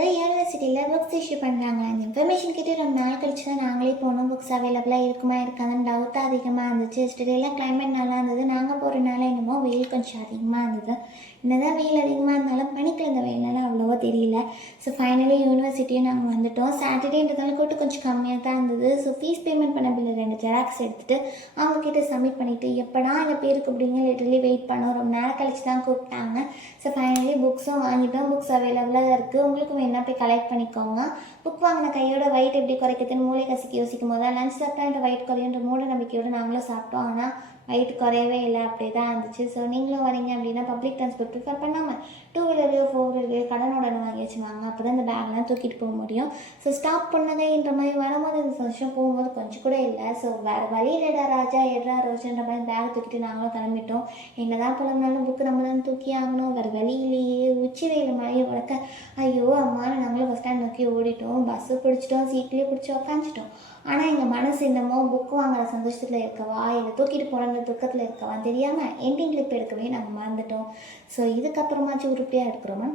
இருந்தது யூனிவர்சிட்டியில் books issue பண்ணுறாங்க. அந்த இன்ஃபர்மேஷன் கிட்டே ரொம்ப நாள் கழிச்சு தான் நாங்களே போனோம். புக்ஸ் அவைலபிளாக இருக்குமா இருக்காதுன்னு டவுட்டாக அதிகமாக இருந்துச்சு. ஸ்டடியெல்லாம் கிளைமேட் நல்லா இருந்தது. நாங்கள் போகிறனால என்னமோ வெயில் கொஞ்சம் அதிகமாக இருந்தது. என்னதான் வெயில் அதிகமாக இருந்தாலும் பனிக்கில் இந்த வெயிலெல்லாம் அவ்வளோவா தெரியல. ஸோ ஃபைனலி யூனிவர்சிட்டியும் நாங்கள் வந்துவிட்டோம். சாட்டர்டேன்றதால கூட்டம் கொஞ்சம் கம்மியாக தான் இருந்தது. ஸோ ஃபீஸ் பேமெண்ட் பண்ண பில்லு 2 ஜெராக்ஸ் எடுத்துகிட்டு அவங்கக்கிட்ட சப்மிட் பண்ணிவிட்டு எப்படா இந்த பேருக்கு அப்படிங்க லிட்டரலி வெயிட் பண்ணோம். ரொம்ப நேரம் கழிச்சு தான் கூப்பிட்டாங்க. ஸோ ஃபைனலி புக்ஸும் வாங்கிட்டோம். புக்ஸ் அவைலபிளாக இருக்குது. உங்களுக்கு வேணால் போய் கலெக்ட் பண்ணிக்கோங்க. புக் வாங்கின கையோட வயிட் எப்படி குறைக்கிறதுன்னு மூளை கசிக்க யோசிக்கும் போது தான் லஞ்ச் சாப்பிட்டா என்ற வயிட் குறையுன்ற மூட நம்பிக்கையோடு நாங்களும் சாப்பிட்டோம். ஆனால் வயிட் குறையவே இல்லை, அப்படியே தான் இருந்துச்சு. ஸோ நீங்களும் வரீங்க அப்படின்னா பப்ளிக் ட்ரான்ஸ்போர்ட் ப்ரிஃபர் பண்ணாமல் 2 வீலரையோ 4 வீலரையோ கடனோட வாங்கி வச்சுவாங்க. அப்போ தான் இந்த பேக்லாம் தூக்கிட்டு போக முடியும். ஸோ ஸ்டாப் பண்ணதைன்ற மாதிரி வரும்போது இந்த வருஷம் போகும்போது கொஞ்சம் கூட இல்லை. ஸோ வேறு வழி இல்லைடா ராஜா எட்ரா ரோஜன்ற மாதிரி பேக் தூக்கிட்டு நாங்களும் கிளம்பிட்டோம். என்ன தான் புலம்னாலும் புக்கு நம்ம தான் தூக்கி ஆகணும். வேறு வழியிலேயே உச்சி வெயில் மாதிரி உடக்க ஐயோ அம்மான்னு நாங்களும் பஸ் ஸ்டாண்ட் நோக்கி ஓடிட்டோம். பஸ்ஸு பிடிச்சிட்டோம், சீட்லேயே பிடிச்சி உக்காந்துட்டோம். ஆனால் எங்கள் மனசு என்னமோ புக்கு வாங்குற சந்தோஷத்தில் இருக்கவா இல்லை தூக்கிட்டு போன துக்கத்தில் இருக்கவா தெரியாமல் எண்டிங் கிளிப் எடுக்கவே நாங்கள் மறந்துட்டோம். ஸோ இதுக்கப்புறமாச்சும் உருப்படியாக எடுக்கிறோமா?